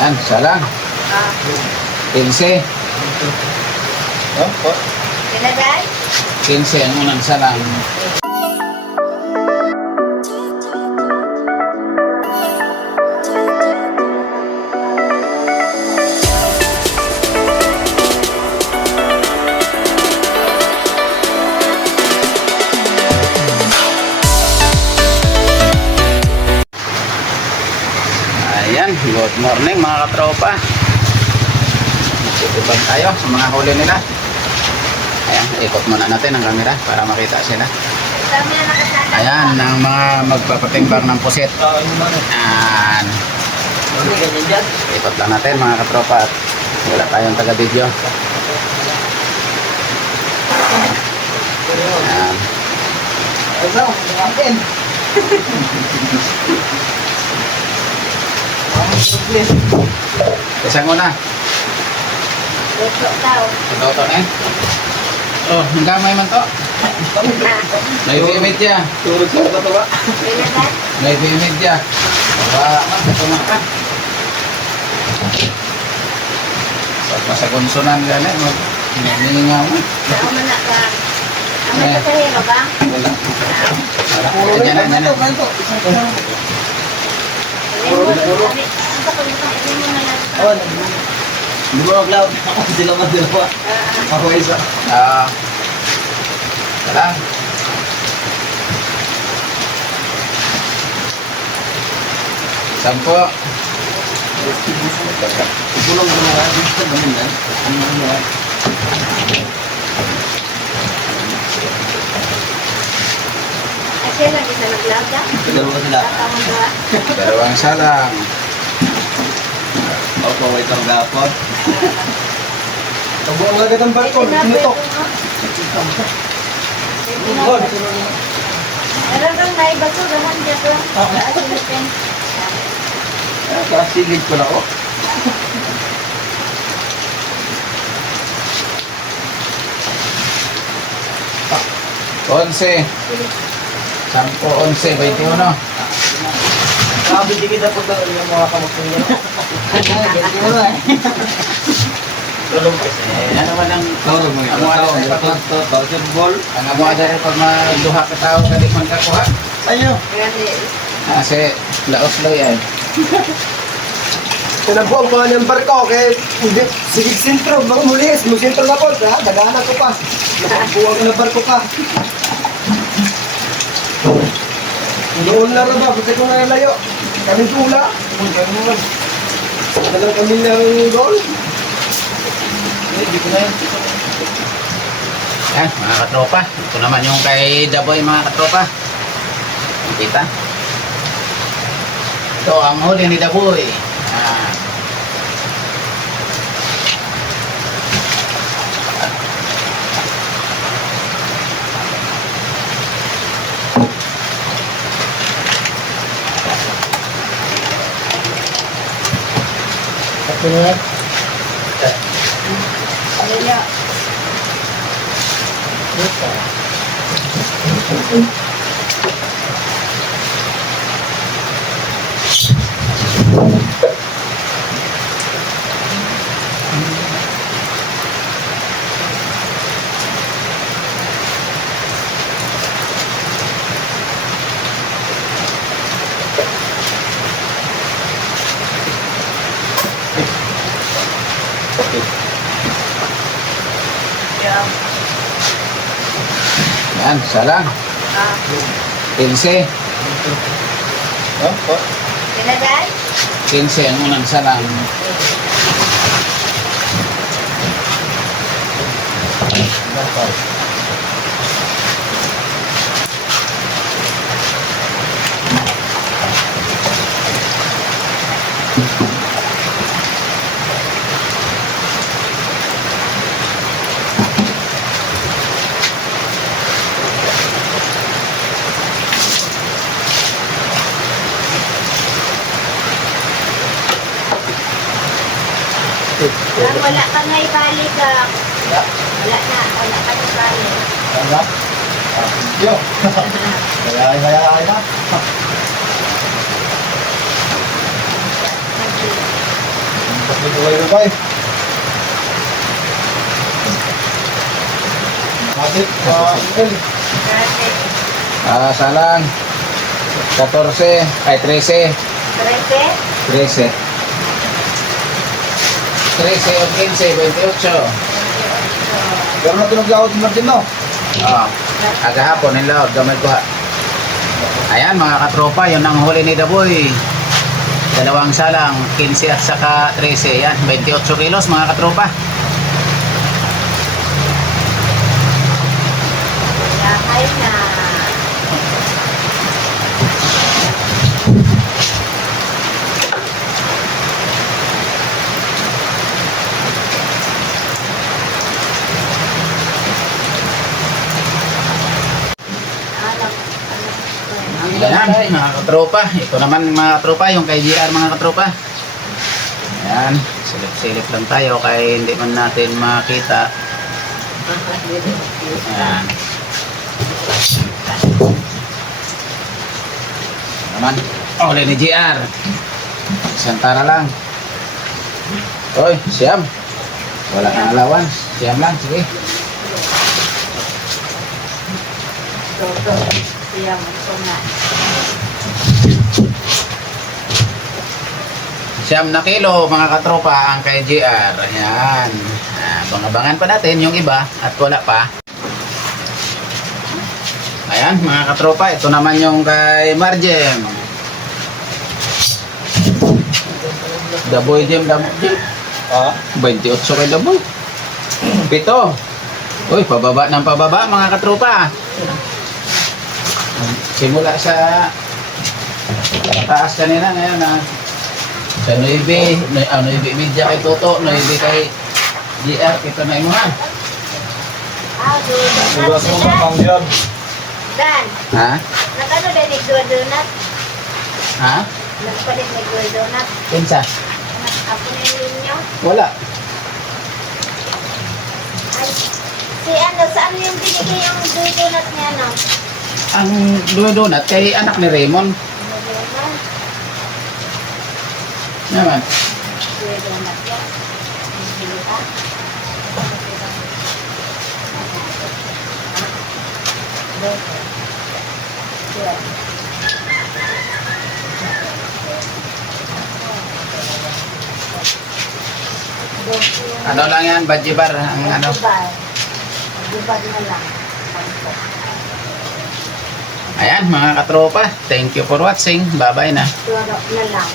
Yan, isa lang. 15. Opo. Pinagay? 15 ang unang isa lang. Ayan, good morning mga katropa. Magtutubang tayo sa mga huli nila. Ayan, ikot muna natin ang camera para makita sila. Dami na nakasana. Ayan, ang mga magpapatimbang ng pusit. Ayan, ikot lang natin mga katropa at wala tayong taga-video. Ayan. Isang una. Luto daw. Ito eh. Oh, ang gamay man to. May media. Turog sa bato ba? Pinagay? May media. Wala man, katumak ka. Pag masagunsunan gani, magningaw mo. Nauma na ka. Ang may kasahero ba? Wala. Wala. Ganyan na, ganyan na. Ang kapalit mo na lang. Oo, hindi mo mag-loud. Ako sila dalawa. Ako isa. Wala. Sampo. Tulong ko na rin sa damunan. Ano nga? Kasi lagi sa nag-love ka? Dalawa sila. Tatawang ba? Dalawang salang. Opo, wait lang gapon. Tabuang agad ang barko. Tumutok. Meron kang naibasurahan dito. Asilipin. Kasigid ko na ako. Onse. Sampo, 11, 21. Sabi di kita po yung mga kamutin niyo. Tulong kasi. Ano man ang Tulong mo Ang mga basketball. ang amo adere pag maduha ka tao kadi man kakuha. Ayo. Kasi laos lo yan. Kinabuang ko ng barko kay hindi sige sentro baka mulis mo sentro na po ha dagana ko pa nakabuang ko ng barko ka doon na ba kasi kung nalayo kami tula dalang kami ng goal Hindi ko na yan. Yan, mga katropa. Ito naman yung kay Daboy, mga katropa. Kita. Ito ang huli ni Daboy. Kapingat Alila. Yan, isa lang. 15. Opo. Pinagay? 15 ang unang isa lang. Wala ka nga ibalik ka. Wala na. Wala ka na ibalik. Ano? Yo. Kaya na. Bye-bye. Matik, Uncle. Salang. 14, ay 13. 13? 13. 13 o 15, 28. Pero na tinaglaot Martin, no? Agahapon yung laod, gamay ko ha. Ayan mga katropa, yun ang huli ni Daboy. Dalawang salang, 15 at saka 13. Yan, 28 kilos mga katropa. Yahay na. Yan mga katropa. Ito naman mga katropa, yung kay GR mga katropa. Ayan, silip-silip lang tayo kaya hindi man natin makita. Ayan. Naman, uli ni GR. Santara lang. Oy, siyam. Wala kang alawan. Siyam lang, sige. Toto. Siya mo na. Siyam na kilo mga katropa ang kay GR. Ayan. Abangan pa natin yung iba at wala pa. Ayan mga katropa. Ito naman yung kay Marjem. Daboy Jem, Daboy Jem. 28 kay Daboy. 7. Uy, pababa ng pababa mga katropa. Simula sa taas kanina ngayon na sa 9 media kay Toto, 9 kay GR, ito na imuhan. Diba sa mga pangyab? Dan, Ha? nakano din nag-donut? Ha? Nagpalit nag-donut? Pinsa? Ako na yung ninyo? Wala. Ay, si ano, saan yung binigay yung donut niya, no? Ang donut kay anak ni Raymond. Naman. Donut yan. Bili ka? Ano lang yan, Bajibar, ang ano. Gubad na lang. Ayan mga katropa, thank you for watching. Bye bye na. Turo na lang.